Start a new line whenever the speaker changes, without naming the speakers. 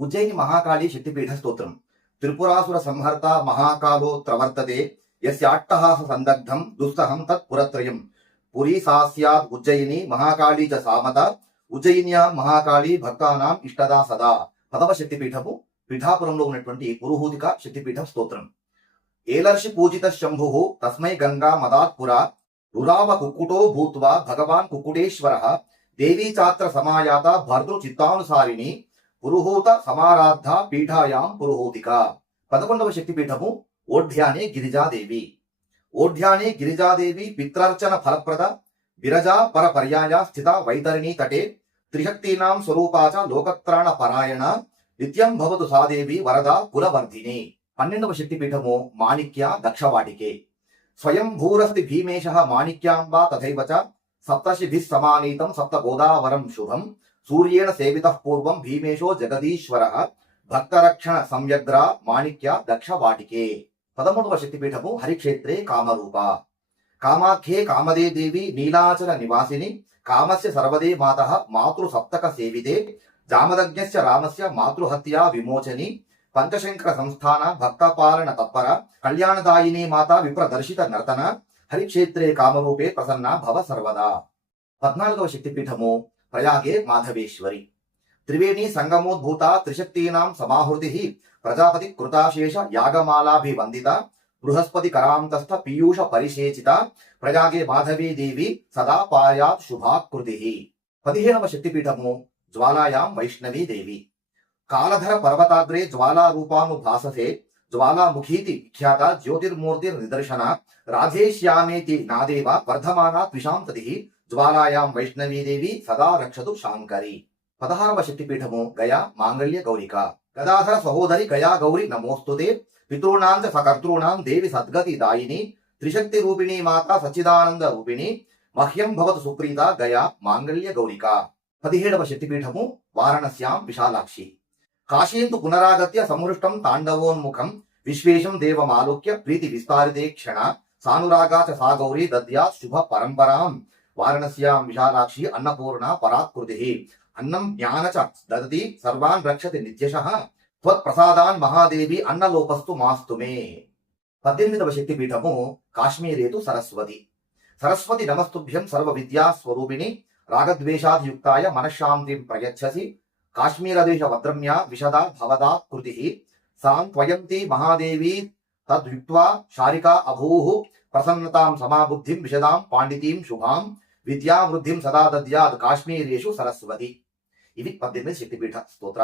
ఉజ్జయిని మహాకాళీ శక్తిపీఠ స్తోత్రం. త్రిపురాసుర సంహర్త మహాకాలో త్రవర్తతే. యస్యాట్టహాస సందగ్ధం దుస్తహం తత్ పురత్రయం. పురీ సాస్యాత్ ఉజ్జయిని మహాకాళీ చ సామత. ఉజ్జయిన్యా మహాకాళీ భక్తానాం ఇష్టదా సదా. పదవ శక్తిపీఠము పిఠాపురంలో ఉన్నటువంటి పురుహూతిక శక్తిపీఠం స్తోత్రం. ఏలర్షి పూజిత శంభు తస్మై గంగా మదాత్పురా రురావ కుక్కుటో భూత్వా భగవాన్ కుక్కుటేశ్వర. దేవీ చాత్ర సమాయాత భర్తృ చిత్తానుసారిణి. పురుహూత సమారాధ పీఠాయాం పురుహూతిక. పదకొండవ శక్తిపీఠము ఓఢ్యానే గిరిజాదేవి. ఓఢ్యానే గిరిజాదేవి పిత్రార్చన ఫలప్రద విరజా పరపర్యాయ స్థిత వైతరిణీ తటే త్రిశక్తీనాం స్వరూపాచ లోకత్రాణ పరాయణ నిత్యం భవతు సాదేవి వరద కులవర్ధిని. పన్నెండవ శక్తిపీఠము మాణిక్య దక్షవాటికే. స్వయం భూరస్తి భీమేశ మాణిక్యాంబా తథైవ చ సప్తశిభిः సమానీతం సప్త గోదావరం శుభం సూర్యేణ సేవిత పూర్వం భీమేశో జగదీశ్వర భక్తరక్షణ సంయగ్ర మాణిక్య దక్ష వాటికే పదమూడవ శక్తిపీఠము హరిక్షేత్రే కామరూప. కామాఖ్యే కామదే దేవి నీలాచల నివాసిని కామస్య సర్వదే మాత మాతృ సప్తక సేవితే జామదగ్ఞస్య రామస్య మాతృహత్యా విమోచని పంచశంకర సంస్థాన భక్తపాలన తత్పర కళ్యాణదాయిని మాత విప్రదర్శిత నర్తన హరిక్షేత్రే కామరూపే ప్రసన్న భవ సర్వదా. పద్నాలుగవ శక్తిపీఠము ప్రయాగే మాధవేశ్వరి త్రివేణి సంగమోద్భూత త్రిశక్తీనాం సమాహృతి ప్రజాపతి కృతాశేష యాగమాలాభివందిత బృహస్పతి కరాంతస్థ పీయూష పరిశేచిత ప్రయాగే మాధవీ దేవి సదా పాయాత్ శుభాకృతి పదిహేనవ శక్తిపీఠము జ్వాలాయాం వైష్ణవీ దేవి కాలధర పర్వతాగ్రే జ్వాలారూపానుభాససే జ్వాలాముఖీతి విఖ్యాత జ్యోతిర్మూర్తిర్ నిదర్శన రాధేశ్యామేతి నాదేవ వర్ధమానా త్విషాం తది జ్వాలాయాం వైష్ణవీదేవి సదా రక్షదు శాంకరి. పదహారవ శక్తిపీఠము గయా మాంగళ్య గౌరిక. గదాధర సహోదరి గయా గౌరి నమోస్తుతే పితృణాం సకర్తృణాం దేవి సద్గతి దాయిని. త్రిశక్తి రూపిణి మాత సచ్చిదానంద రూపిణి. మహ్యం భవతు సుప్రీత గయా మాంగళ్య గౌరిక. పదిహేడవ శక్తిపీఠము వారణస్యాం విశాలాక్షి. కాశీంతు పునరాగత్య సంహృష్టం తాండవోన్ముఖం. విశ్వేశం దేవమాలోక్య ప్రీతి విస్తారితే క్షణ. సానురాగా చ సా గౌరీ దద్యా శుభ పరంపరాం. వారణస్యాం విశాలాక్షి అన్నపూర్ణ పరాకృతి అన్నం జ్ఞాన దదతి సర్వాన్ రక్షతి నిత్యశ త్వత్ప్రసాదాన్ మహాదేవి అన్నలోపస్తు మాస్తు మే పద్దెనిమిదవ శక్తిపీఠము కాశ్మీరేతు సరస్వతి సరస్వతి నమస్తుభ్యం సర్వ విద్యా స్వరూపిణి రాగద్వేషాధియుక్తాయ మనశ్శాంతిం ప్రయచ్చసి కాశ్మీరదేశ వద్రమ్య విశదా భవదా కృతి సాం త్వయంతి మహాదేవి తద్యుక్వా శారికా అభూః ప్రసన్నతాం సమాబుద్ధిం విశదాం పాండితీం శుభాం విద్యావృద్ధిం సదా దద్యాత్ కాశ్మీరేషు సరస్వతి ఇవి పద్దెనిమిది శక్తిపీఠ స్తోత్ర